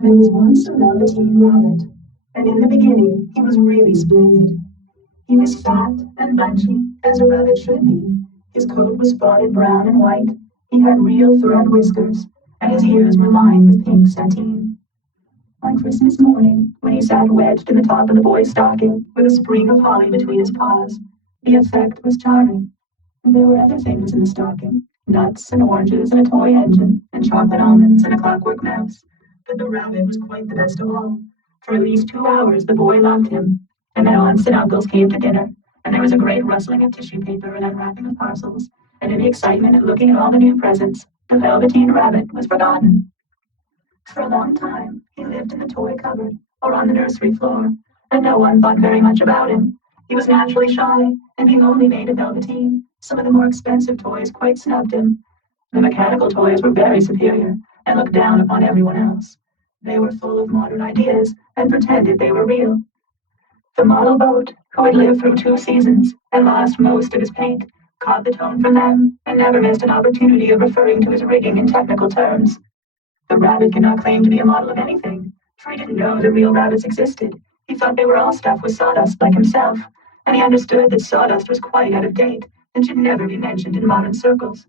There was once a velvetine rabbit, and in the beginning he was really splendid. He was fat and bunchy, as a rabbit should be. His coat was spotted brown and white. He had real thread whiskers, and his ears were lined with pink sateen. On Christmas morning, when he sat wedged in the top of the boy's stocking, with a sprig of holly between his paws, the effect was charming. And there were other things in the stocking: nuts and oranges and a toy engine, and chocolate almonds and a clockwork mouse. But the rabbit was quite the best of all. For at least 2 hours the boy loved him, and then aunts and uncles came to dinner, and there was a great rustling of tissue paper and unwrapping of parcels, and in the excitement of looking at all the new presents, the velveteen rabbit was forgotten. For a long time he lived in the toy cupboard or on the nursery floor, and no one thought very much about him. He was naturally shy, and being only made of velveteen, some of the more expensive toys quite snubbed him. The mechanical toys were very superior, and looked down upon everyone else. They were full of modern ideas, and pretended they were real. The model boat, who had lived through 2 seasons, and lost most of his paint, caught the tone from them, and never missed an opportunity of referring to his rigging in technical terms. The rabbit could not claim to be a model of anything, for he didn't know that real rabbits existed. He thought they were all stuffed with sawdust like himself, and he understood that sawdust was quite out of date and should never be mentioned in modern circles.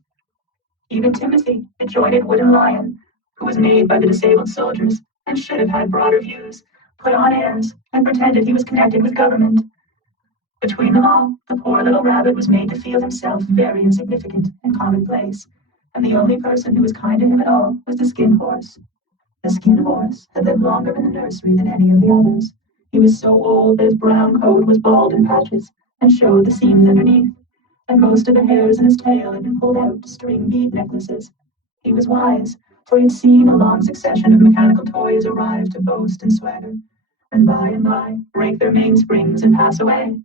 Even Timothy, the jointed wooden lion, who was made by the disabled soldiers and should have had broader views, put on airs and pretended he was connected with government. Between them all, the poor little rabbit was made to feel himself very insignificant and commonplace, and the only person who was kind to him at all was the skin horse. The skin horse had lived longer in the nursery than any of the others. He was so old that his brown coat was bald in patches and showed the seams underneath, and most of the hairs in his tail had been pulled out to string bead necklaces. He was wise, for he had seen a long succession of mechanical toys arrive to boast and swagger, and by break their mainsprings and pass away,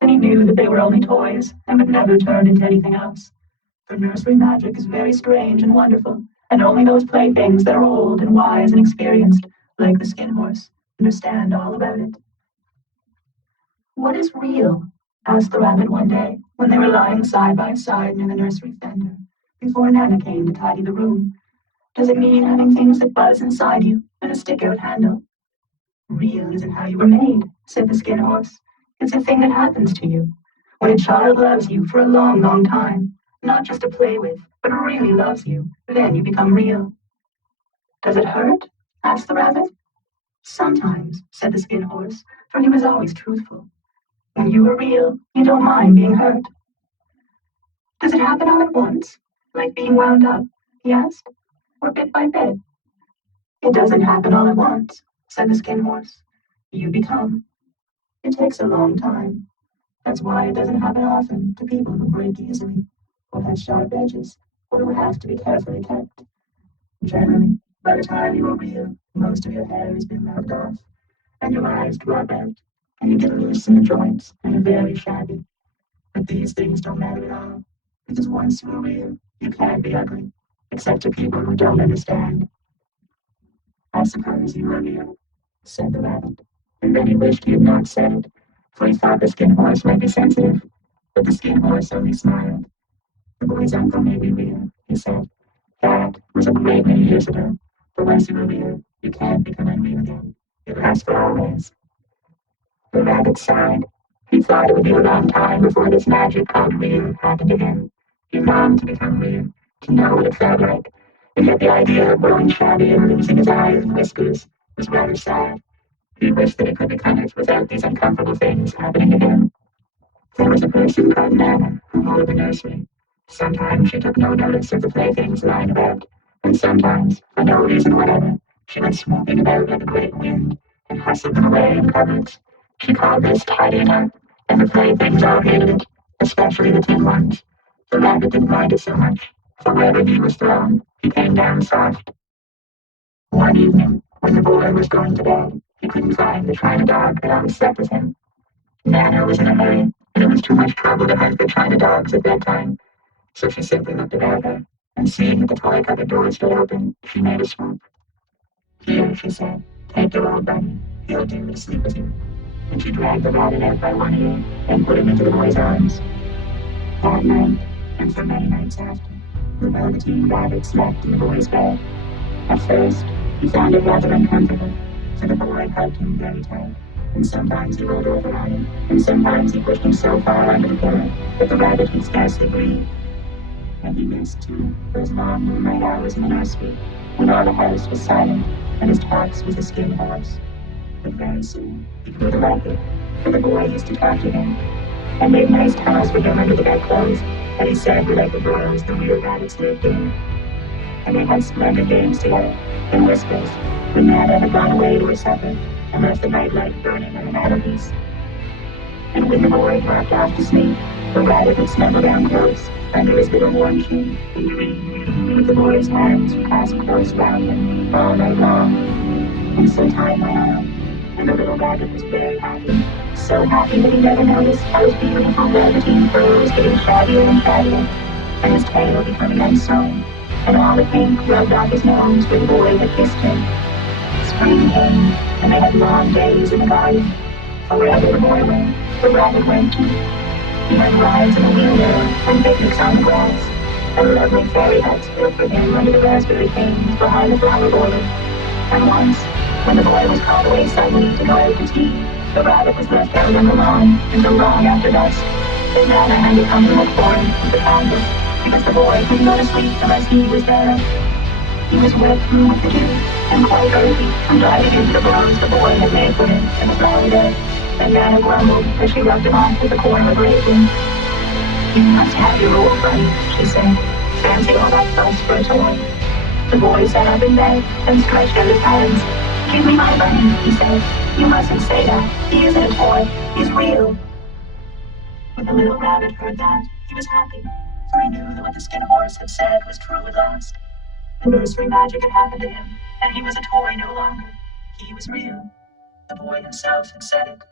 and he knew that they were only toys and would never turn into anything else. For nursery magic is very strange and wonderful, and only those playthings that are old and wise and experienced, like the skin horse, understand all about it. "What is real?" asked the rabbit one day, when they were lying side by side near the nursery fender, before Nana came to tidy the room. "Does it mean having things that buzz inside you and a stick-out handle?" "Real isn't how you were made," said the skin horse. "It's a thing that happens to you. When a child loves you for a long, long time, not just to play with, but really loves you, then you become real." "Does it hurt?" asked the rabbit. "Sometimes," said the skin horse, for he was always truthful. "When you are real, you don't mind being hurt." "Does it happen all at once, like being wound up?" he asked, "or bit by bit?" "It doesn't happen all at once," said the skin horse. "You become. It takes a long time. That's why it doesn't happen often to people who break easily, or have sharp edges, or who have to be carefully kept. Generally, by the time you are real, most of your hair has been lopped off, and your eyes drop out, and you get loose in the joints and are very shabby. But these things don't matter at all, because once you are real, you can't be ugly, except to people who don't understand." "I suppose you are real," said the rabbit, and then he wished he had not said it, for he thought the skin horse might be sensitive, but the skin horse only smiled. "The boy's uncle may be real," he said. "That was a great many years ago, but once you are real, you can't become unreal again. It lasts for always." The rabbit sighed. He thought it would be a long time before this magic called real happened to him. He longed to become real, to know what it felt like, and yet the idea of growing shabby and losing his eyes and whiskers was rather sad. He wished that he could become it without these uncomfortable things happening to him. There was a person called Nana who owned the nursery. Sometimes she took no notice of the playthings lying about, and sometimes, for no reason whatever, she went swooping about like a great wind and hustled them away in cupboards. She called this tidying up, and the playthings all hated it, especially the tin ones. The rabbit didn't mind it so much, for wherever he was thrown, he came down soft. One evening, when the boy was going to bed, he couldn't find the China dog that always slept with him. Nana was in a hurry, and it was too much trouble to hunt for China dogs at bedtime, so she simply looked about her, and seeing that the toy cupboard door stood open, she made a swoop. "Here," she said, "take your old bunny. He'll do to sleep with you." And she dragged the rabbit out by one ear and put him into the boy's arms. That night, and for many nights after, the velveteen rabbit slept in the boy's bed. At first, He found it rather uncomfortable, for the boy hugged him very tight, and sometimes he rolled over on him, and sometimes he pushed him so far under the pillow that the rabbit could scarcely breathe. And he missed, too, those long moonlight hours in the nursery, when all the house was silent, and his talks was a skin horse. But very soon he grew to like it, for the boy used to talk to him, and made nice tunnels for him under the bedclothes that he said were like the burrows the real rabbits lived in. And they had splendid games together, in whispers, when Nana had gone away to her supper and left the nightlight burning on the mantelpiece. And when the boy dropped off to sleep, the rabbit would snuggle down close under his little warm chin, with the boy's hands clasped close round him all night long. And so time went on, and the little rabbit was very happy, so happy that he never noticed how his beautiful velvetine fur was getting shabbier and shabbier, and his tail becoming unsewn, and all the pink rubbed off his nose where the boy had kissed him. Spring came, and they had long days in the garden, for wherever the boy went, the rabbit went too. He had rides in a wheelbarrow and picnics on the grass, and lovely fairy huts built for him under the raspberry canes behind the flower border. And once, when the boy was called away suddenly to go out to tea, the rabbit was left out on the lawn until long after dusk. His Nana had to come to look for him with the candle, because the boy couldn't go to sleep unless he was there. He was wet through with the dew, and quite earthy from diving into the burrows the boy had made for him in the flower bed. And Nana grumbled as she rubbed him off with the corner of her apron. "You must have your old buddy," she said. "Fancy all that fuss for a toy." The boy sat up in bed and stretched out his hands. "Give me my bunny," he said. "You mustn't say that. He isn't a toy. He's real." When the little rabbit heard that, he was happy, for he knew that what the skin horse had said was true at last. The nursery magic had happened to him, and he was a toy no longer. He was real. The boy himself had said it.